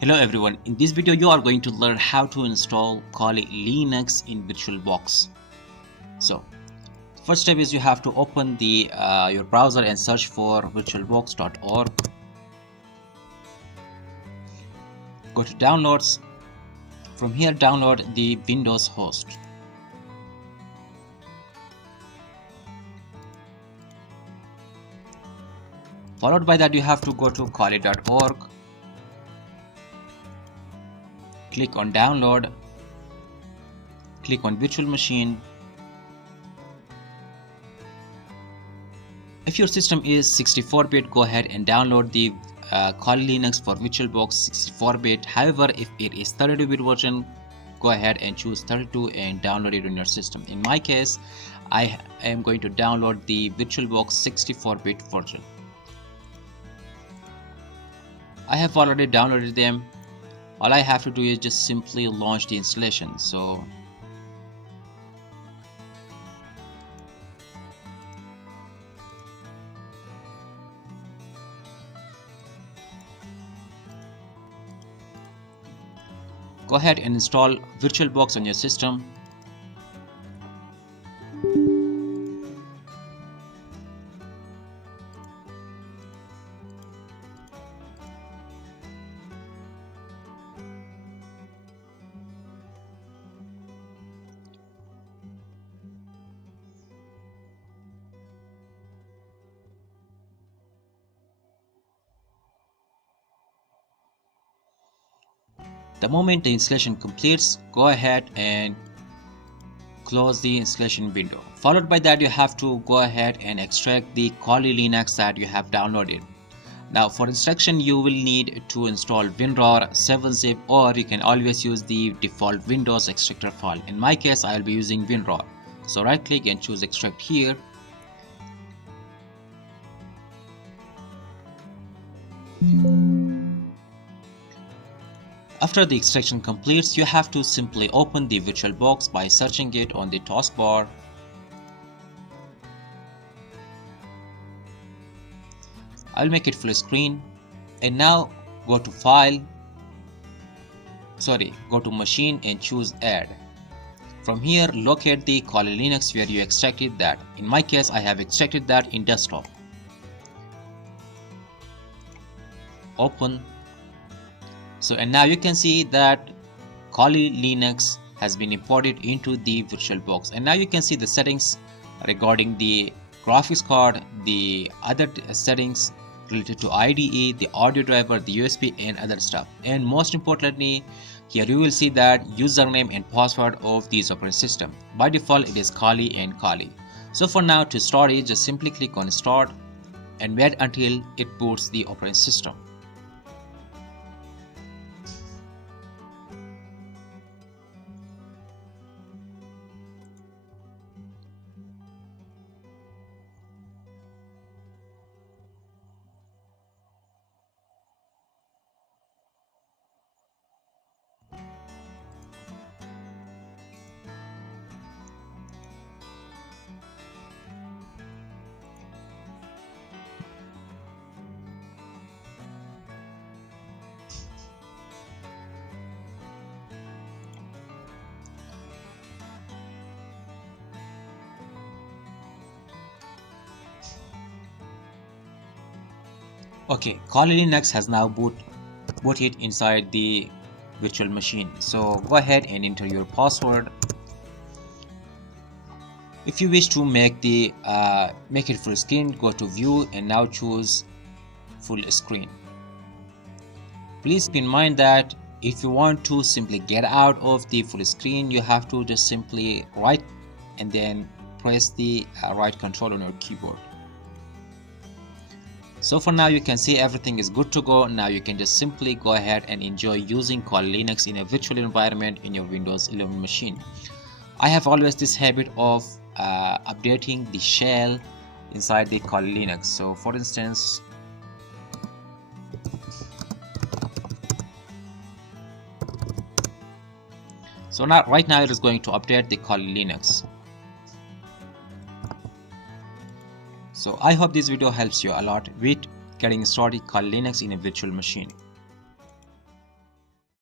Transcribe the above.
Hello everyone, in this video you are going to learn how to install Kali Linux in VirtualBox. So first step is you have to open your browser and search for virtualbox.org. Go to downloads. From here download the Windows host. Followed by that you have to go to kali.org. Click on download, click on virtual machine. If your system is 64-bit, go ahead and download the Kali Linux for VirtualBox 64-bit. However, if it is 32-bit version, go ahead and choose 32 and download it on your system. In my case, I am going to download the VirtualBox 64-bit version. I have already downloaded them. All I have to do is just simply launch the installation. So go ahead and install VirtualBox on your system. The moment the installation completes, go ahead and close the installation window. Followed by that, you have to go ahead and extract the Kali Linux that you have downloaded. Now for instruction, you will need to install WinRAR 7-zip, or you can always use the default Windows extractor file. In my case, I will be using WinRAR. So right click and choose extract here. After the extraction completes, you have to simply open the VirtualBox by searching it on the taskbar. I'll make it full screen, and now go to go to machine and choose add. From here, locate the Kali Linux where you extracted that. In my case, I have extracted that in desktop. Open. And now you can see that Kali Linux has been imported into the VirtualBox, and now you can see the settings regarding the graphics card, the other settings related to IDE, the audio driver, the USB, and other stuff. And most importantly, here you will see that username and password of this operating system. By default, it is Kali and Kali. So for now, to start it, just simply click on start and wait until it boots the operating system. Okay, Kali Linux has now booted inside the virtual machine. So go ahead and enter your password. If you wish to make it full screen, go to view and now choose full screen. Please keep in mind that if you want to simply get out of the full screen, you have to just simply right and then press the right control on your keyboard. So for now, you can see everything is good to go. Now you can just simply go ahead and enjoy using Kali Linux in a virtual environment in your Windows 11 machine. I have always this habit of updating the shell inside the Kali Linux. So for instance, right now it is going to update the Kali Linux. So I hope this video helps you a lot with getting started Kali Linux in a virtual machine.